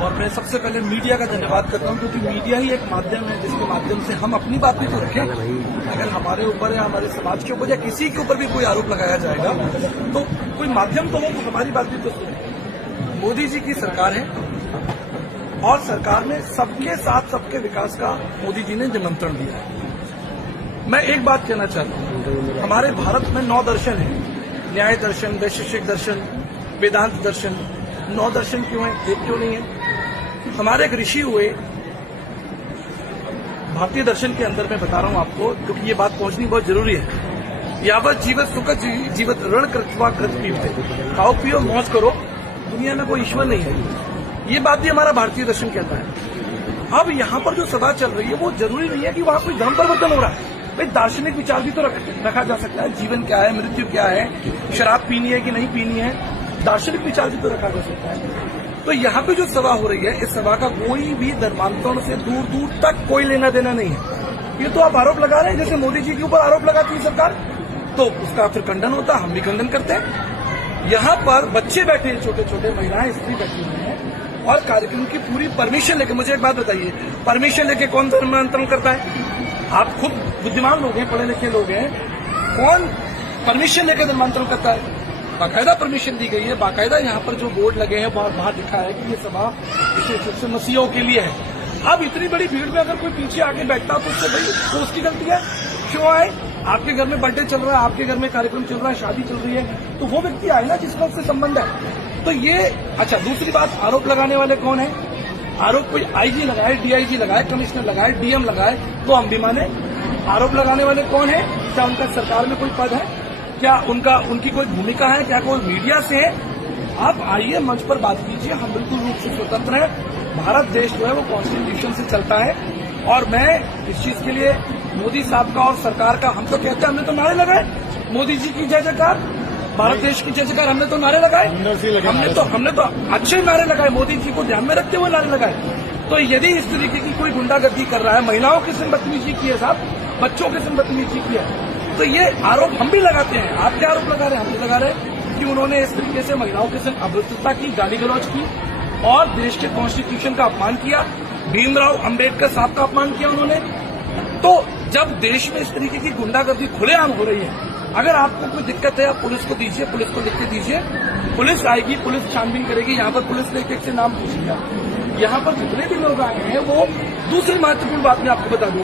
और मैं सबसे पहले मीडिया का धन्यवाद करता हूं, क्योंकि मीडिया ही एक माध्यम है जिसके माध्यम से हम अपनी बात भी तो रखें। अगर हमारे ऊपर या हमारे समाज के ऊपर या किसी के ऊपर भी कोई आरोप लगाया जाएगा तो कोई माध्यम तो हो तो हमारी बात भी तो सुने। मोदी जी की सरकार है और सरकार ने सबके साथ सबके विकास का मोदी जी ने निमंत्रण दिया है। मैं एक बात कहना चाहता हूं, हमारे भारत में 9 दर्शन है, न्याय दर्शन, वैशेषिक दर्शन, वेदांत दर्शन। 9 दर्शन क्यों है, एक क्यों नहीं है? हमारे एक ऋषि हुए भारतीय दर्शन के अंदर, मैं बता रहा हूं आपको क्योंकि ये बात पहुंचनी बहुत जरूरी है। यावत जीवत सुख जीवत ऋण कृत्वा कृत पीवते, खाओ पियो मौज करो, दुनिया में कोई ईश्वर नहीं है। ये बात भी हमारा भारतीय दर्शन कहता है। अब यहाँ पर जो सभा चल रही है वो जरूरी नहीं है कि वहां कोई धर्म परिवर्तन हो रहा है। भाई दार्शनिक विचार भी तो रखा जा सकता है। जीवन क्या है, मृत्यु क्या है, शराब पीनी है कि नहीं पीनी है, दार्शनिक विचार भी तो रखा जा सकता है। तो यहाँ पे जो सभा हो रही है, इस सभा का कोई भी धर्मांतरण से दूर दूर तक कोई लेना देना नहीं है। ये तो आप आरोप लगा रहे हैं, जैसे मोदी जी के ऊपर आरोप लगाती है सरकार, तो उसका फिर खंडन होता है, हम भी खंडन करते हैं। यहाँ पर बच्चे बैठे हैं, छोटे छोटे महिलाएं, स्त्री बैठी हुई हैं और कार्यक्रम की पूरी परमिशन लेके, मुझे एक बात बताइए, परमिशन लेके कौन धर्मांतरण करता है? आप खुद बुद्धिमान लोग हैं, पढ़े लिखे लोग हैं, कौन परमिशन लेकर धर्मांतरण करता है? बाकायदा परमिशन दी गई है, बाकायदा यहाँ पर जो बोर्ड लगे हैं बाहर लिखा है कि ये सभा विशेष रूप से मसीहों के लिए है। अब इतनी बड़ी भीड़ में अगर कोई पीछे आके बैठता तो उससे भाई तो उसकी गलती है। क्यों आए? आपके घर में बर्थडे चल रहा है, आपके घर में कार्यक्रम चल रहा है, शादी चल रही है, तो वो व्यक्ति आए ना जिसका उससे संबंध है। तो ये अच्छा, दूसरी बात, आरोप लगाने वाले कौन है? आरोप कोई आईजी लगाए, डीआईजी लगाए, कमिश्नर लगाए, डीएम लगाए तो हम भी माने। आरोप लगाने वाले कौन है? क्या उनका सरकार में कोई पद है? क्या उनकी कोई भूमिका है? क्या कोई मीडिया से है? आप आइए मंच पर बात कीजिए, हम बिल्कुल रूप से स्वतंत्र हैं। भारत देश जो है वो कॉन्स्टिट्यूशन से चलता है और मैं इस चीज के लिए मोदी साहब का और सरकार का, हम तो कहते हैं, हमने तो नारे लगाए, मोदी जी की जय जयकार, भारत देश की जय जयकार, हमने तो नारे लगाए, हमने तो अच्छे नारे लगाए, मोदी जी को ध्यान में रखते हुए नारे लगाए। तो यदि इस तरीके की कोई गुंडागर्दी कर रहा है, महिलाओं की सिर्फ बदतमीजी की है साहब, बच्चों की सिर्फ बदतमीजी की है, तो ये आरोप हम भी लगाते हैं। आप क्या आरोप लगा रहे हैं? हम भी लगा रहे हैं कि उन्होंने इस तरीके से महिलाओं के साथ अभद्रता की, गाली गलौज की और देश के कॉन्स्टिट्यूशन का अपमान किया, भीमराव अंबेडकर साहब का अपमान किया उन्होंने। तो जब देश में इस तरीके की गुंडागर्दी खुलेआम हो रही है, अगर आपको कोई दिक्कत है आप पुलिस को दीजिए, पुलिस को लिख के दीजिए, पुलिस आएगी, पुलिस छानबीन करेगी। यहाँ पर पुलिस ने एक से नाम पूछेगा। यहाँ पर जितने भी लोग आए हैं वो, दूसरी महत्वपूर्ण बात मैं आपको बता दूं,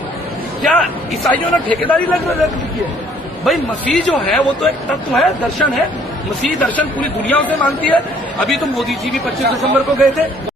क्या ईसाइयों ने ठेकेदारी लग की है? भाई मसीह जो है वो तो एक तत्व है, दर्शन है। मसीह दर्शन पूरी दुनिया उसे मानती है। अभी तो मोदी जी भी 25 दिसंबर को गए थे।